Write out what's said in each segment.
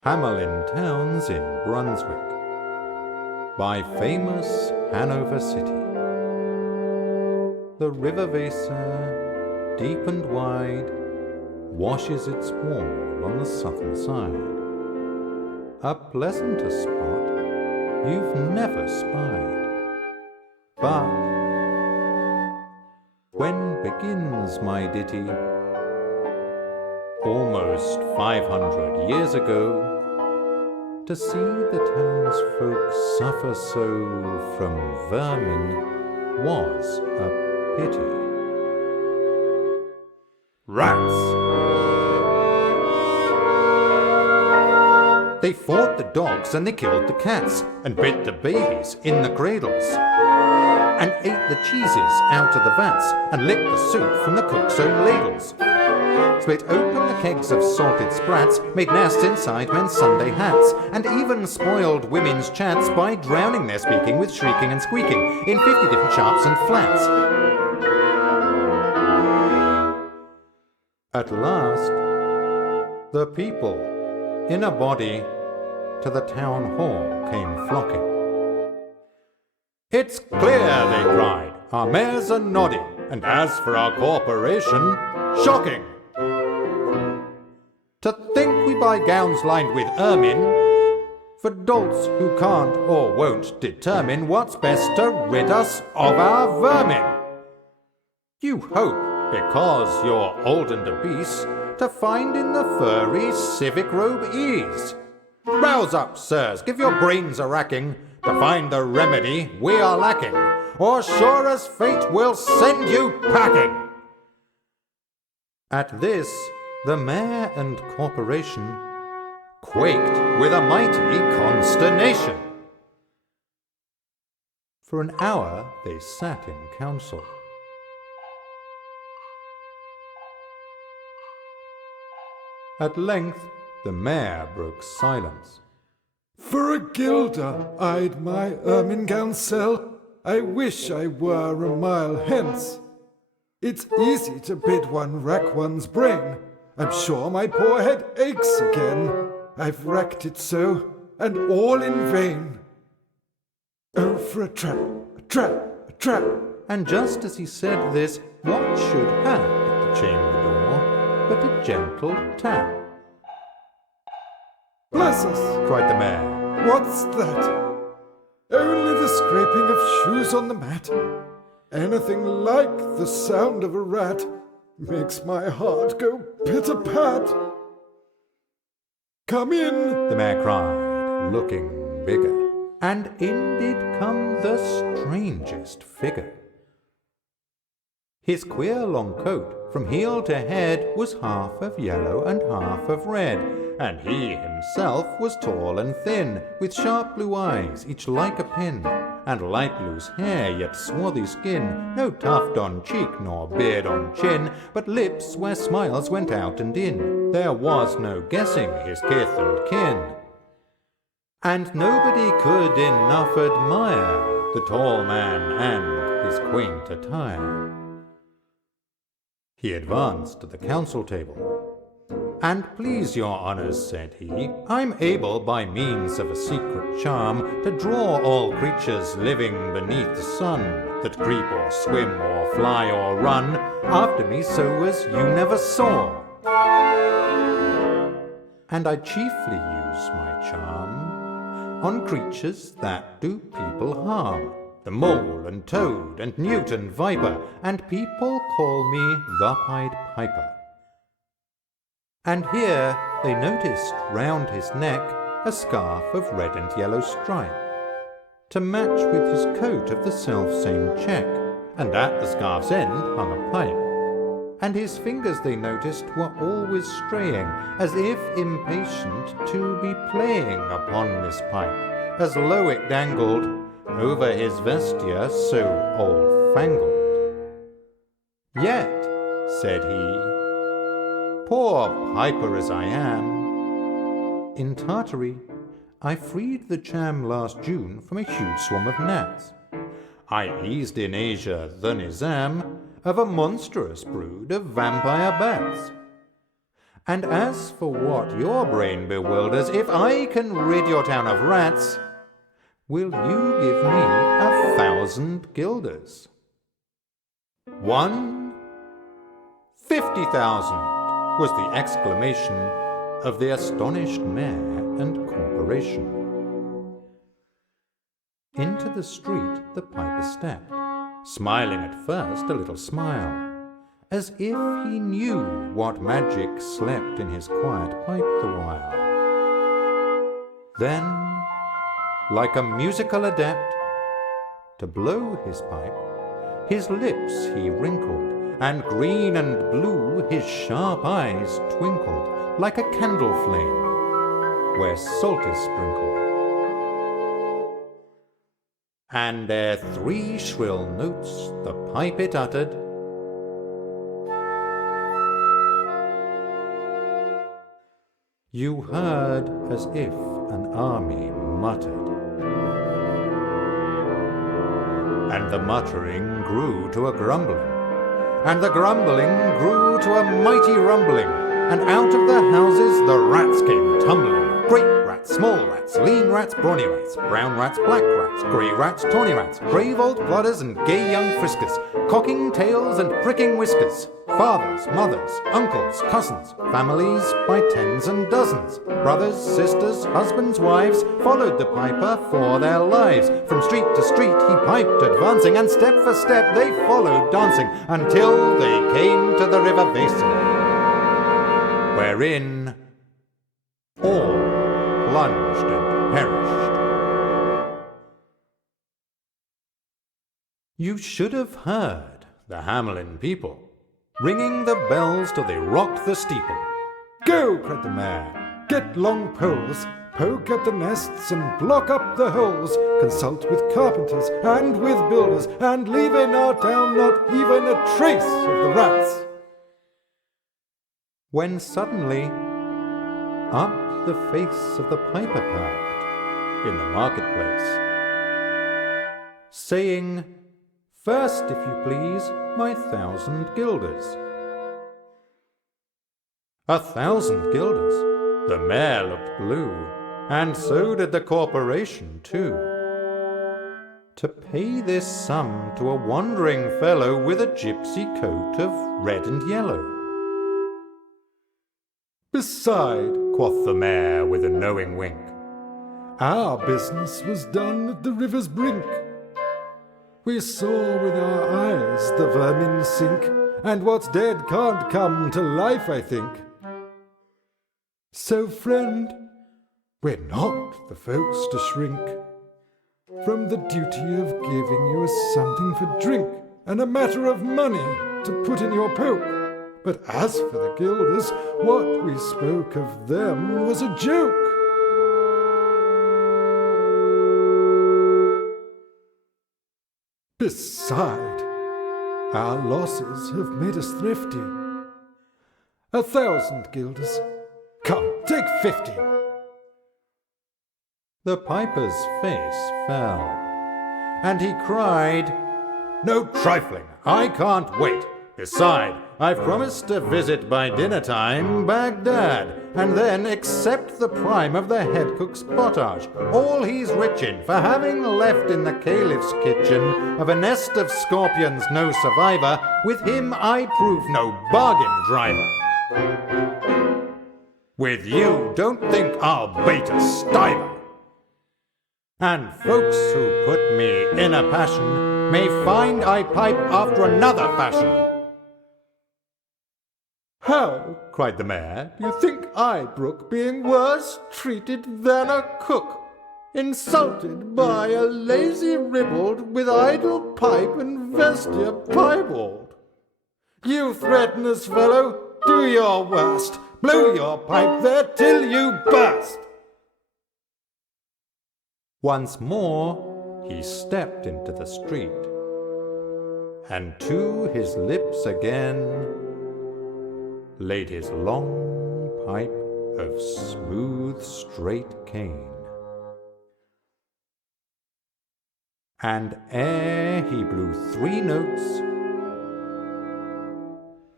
Hamelin Towns in Brunswick, by famous Hanover City. The river Weser, deep and wide, washes its wall on the southern side. A pleasanter spot you've never spied. But when begins my ditty? Almost 500 years ago, to see the townsfolk suffer so from vermin was a pity. Rats! They fought the dogs and they killed the cats, and bit the babies in the cradles, and ate the cheeses out of the vats, and licked the soup from the cook's own ladles. Split open the kegs of salted sprats, made nests inside men's Sunday hats, and even spoiled women's chats by drowning their speaking with shrieking and squeaking in 50 different sharps and flats. At last, the people, in a body, to the town hall came flocking. "It's clear," they cried, "our mayors are noddy, and as for our corporation, shocking! To think we buy gowns lined with ermine for dolts who can't or won't determine what's best to rid us of our vermin. You hope, because you're old and obese, to find in the furry civic robe ease. Rouse up, sirs, give your brains a racking to find the remedy we are lacking, or sure as fate will send you packing." At this, the mayor and corporation quaked with a mighty consternation. For an hour they sat in council. At length the mayor broke silence. "For a guilder I'd my ermine gown sell. I wish I were a mile hence. It's easy to bid one rack one's brain. I'm sure my poor head aches again. I've racked it so, and all in vain. Oh, for a trap, a trap, a trap!" And just as he said this, what should hap at the chamber door but a gentle tap? "Bless us!" cried the mayor. "What's that? Only the scraping of shoes on the mat. Anything like the sound of a rat makes my heart go pitter-pat." "Come in," the mayor cried, looking bigger, and in did come the strangest figure. His queer long coat, from heel to head, was half of yellow and half of red, and he himself was tall and thin, with sharp blue eyes, each like a pin, and light loose hair, yet swarthy skin, no tuft on cheek nor beard on chin, but lips where smiles went out and in. There was no guessing his kith and kin, and nobody could enough admire the tall man and his quaint attire. He advanced to the council table. "And please your honours," said he, "I'm able by means of a secret charm to draw all creatures living beneath the sun, that creep or swim or fly or run after me so as you never saw. And I chiefly use my charm on creatures that do people harm, the mole and toad and newt and viper, and people call me the Pied Piper." And here they noticed round his neck a scarf of red and yellow stripe, to match with his coat of the self-same check, and at the scarf's end hung a pipe, and his fingers they noticed were always straying, as if impatient to be playing upon this pipe, as low it dangled over his vesture so old-fangled. "Yet," said he, "poor piper as I am, in Tartary I freed the cham last June from a huge swarm of gnats. I eased in Asia the Nizam of a monstrous brood of vampire bats. And as for what your brain bewilders, if I can rid your town of rats, will you give me 1,000 guilders? 1, 50,000 was the exclamation of the astonished mayor and corporation. Into the street the piper stepped, smiling at first a little smile, as if he knew what magic slept in his quiet pipe the while. Then, like a musical adept, to blow his pipe, his lips he wrinkled, and green and blue his sharp eyes twinkled, like a candle flame where salt is sprinkled. And ere 3 shrill notes the pipe it uttered, you heard as if an army muttered. And the muttering grew to a grumbling, and the grumbling grew to a mighty rumbling, and out of the houses the rats came tumbling. Great rats, small rats, lean rats, brawny rats, brown rats, black rats, grey rats, tawny rats, brave old plodders and gay young friskers, cocking tails and pricking whiskers, fathers, mothers, uncles, cousins, families by tens and dozens, brothers, sisters, husbands, wives, followed the piper for their lives. From street to street he piped advancing, and step for step they followed dancing, until they came to the river basin, wherein all plunged and perished. You should have heard the Hamelin people ringing the bells till they rocked the steeple. Go, cried the mayor, get long poles, poke at the nests and block up the holes, consult with carpenters and with builders, and leave in our town not even a trace of the rats. When suddenly up the face of the piper perked in the marketplace, saying, first, if you please, my 1,000 guilders. 1,000 guilders. The mayor looked blue, and so did the corporation too. To pay this sum to a wandering fellow with a gypsy coat of red and yellow. Beside, Quoth the mayor with a knowing wink, our business was done at the river's brink. We saw with our eyes the vermin sink, and what's dead can't come to life, I think. So, friend, we're not the folks to shrink from the duty of giving you something for drink, and a matter of money to put in your poke. But as for the guilders, what we spoke of them was a joke. Beside, our losses have made us thrifty. 1,000 guilders. Come, take 50. The piper's face fell, and he cried, no trifling, I can't wait. Beside, I've promised to visit by dinner time Baghdad, and then accept the prime of the head cook's potage, all he's rich in, for having left in the caliph's kitchen of a nest of scorpions no survivor. With him I prove no bargain driver. With you, don't think I'll bait a stiver. And folks who put me in a passion may find I pipe after another fashion. How, cried the mayor, do you think I brook being worse treated than a cook? Insulted by a lazy ribald with idle pipe and vesture piebald. You threatenous fellow, do your worst. Blow your pipe there till you burst. Once more he stepped into the street, and to his lips again laid his long pipe of smooth straight cane. And ere he blew 3 notes,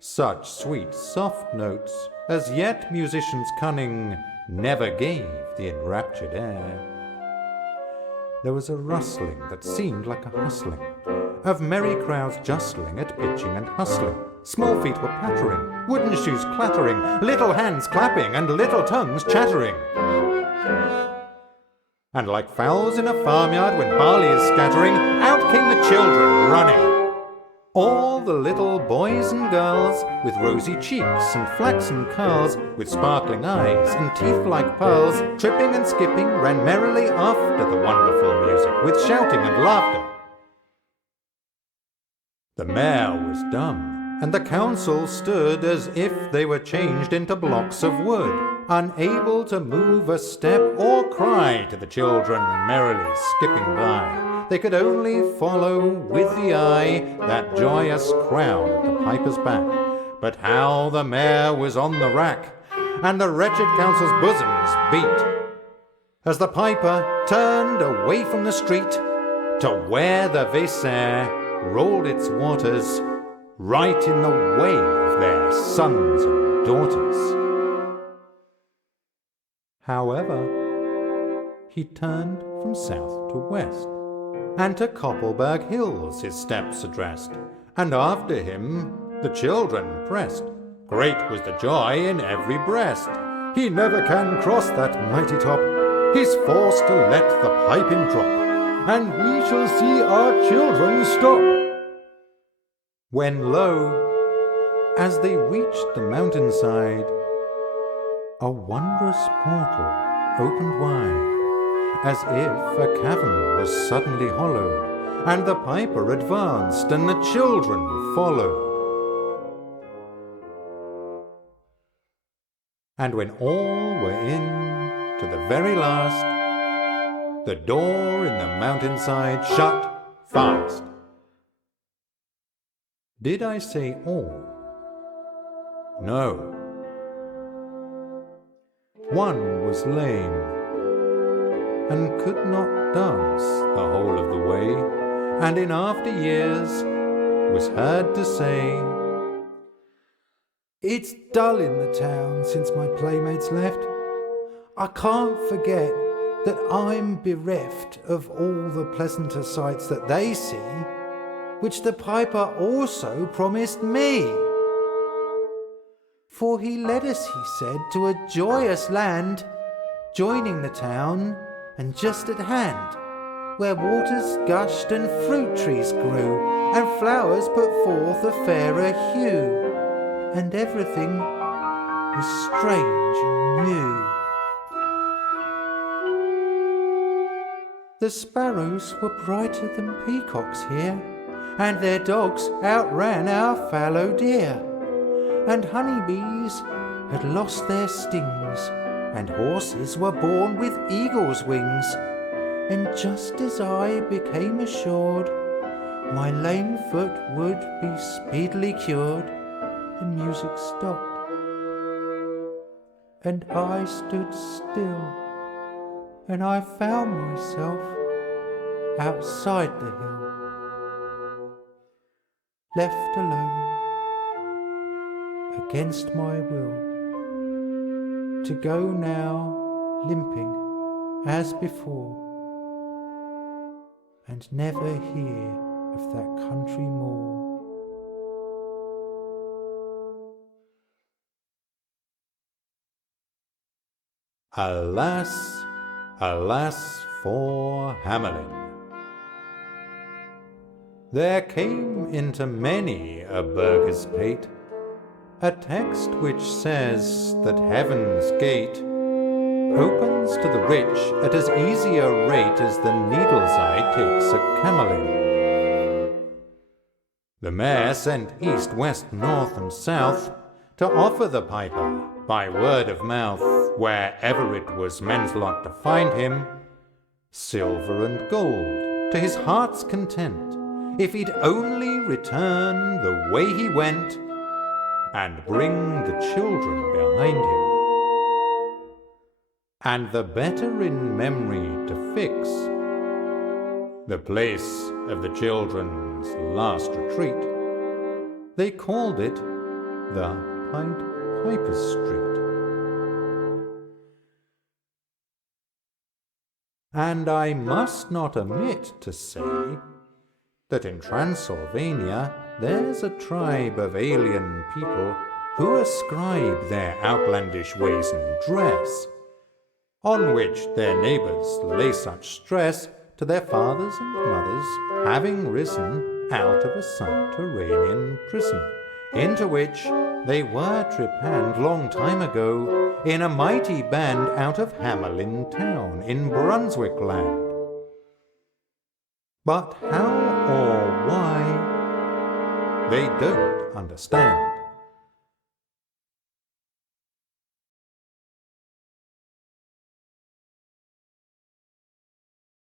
Such sweet, soft notes as yet musicians cunning never gave the enraptured air. There was a rustling that seemed like a hustling of merry crowds justling at pitching and hustling. Small feet were pattering, wooden shoes clattering, little hands clapping, and little tongues chattering. And like fowls in a farmyard when barley is scattering, out came the children running. All the little boys and girls, with rosy cheeks and flaxen curls, with sparkling eyes and teeth like pearls, tripping and skipping, ran merrily after the wonderful music, with shouting and laughter. The mayor was dumb, and the council stood as if they were changed into blocks of wood, unable to move a step or cry to the children merrily skipping by. They could only follow with the eye that joyous crowd at the piper's back. But how the mayor was on the rack, and the wretched council's bosoms beat, as the piper turned away from the street to where the Weser rolled its waters, right in the way of their sons and daughters. However, he turned from south to west, and to Koppelberg Hills his steps addressed, and after him the children pressed. Great was the joy in every breast. He never can cross that mighty top. He's forced to let the piping drop, and we shall see our children stop. When lo, as they reached the mountainside, a wondrous portal opened wide, as if a cavern was suddenly hollowed, and the piper advanced, and the children followed. And when all were in, to the very last, the door in the mountainside shut fast. Did I say all? No. One was lame, and could not dance the whole of the way, and in after years was heard to say, "It's dull in the town since my playmates left. I can't forget that I'm bereft of all the pleasanter sights that they see, which the piper also promised me. For he led us, he said, to a joyous land, joining the town and just at hand, where waters gushed and fruit trees grew, and flowers put forth a fairer hue, and everything was strange and new. The sparrows were brighter than peacocks here, and their dogs outran our fallow deer, and honeybees had lost their stings, and horses were born with eagle's wings. And just as I became assured my lame foot would be speedily cured, the music stopped, and I stood still, and I found myself outside the hill, left alone, against my will, to go now limping as before, and never hear of that country more. Alas, alas for Hamelin! There came into many a burgher's pate a text which says that heaven's gate opens to the rich at as easy a rate as the needle's eye takes a Hamelin. The mayor sent east, west, north, and south to offer the piper, by word of mouth, wherever it was men's lot to find him, silver and gold to his heart's content, if he'd only return the way he went, and bring the children behind him. And the better in memory to fix the place of the children's last retreat, they called it the Pied Piper Street. And I must not omit to say that in Transylvania there's a tribe of alien people who ascribe their outlandish ways and dress, on which their neighbours lay such stress, to their fathers and mothers having risen out of a subterranean prison, into which they were trepanned long time ago in a mighty band out of Hamelin town in Brunswick land. But how or why they don't understand.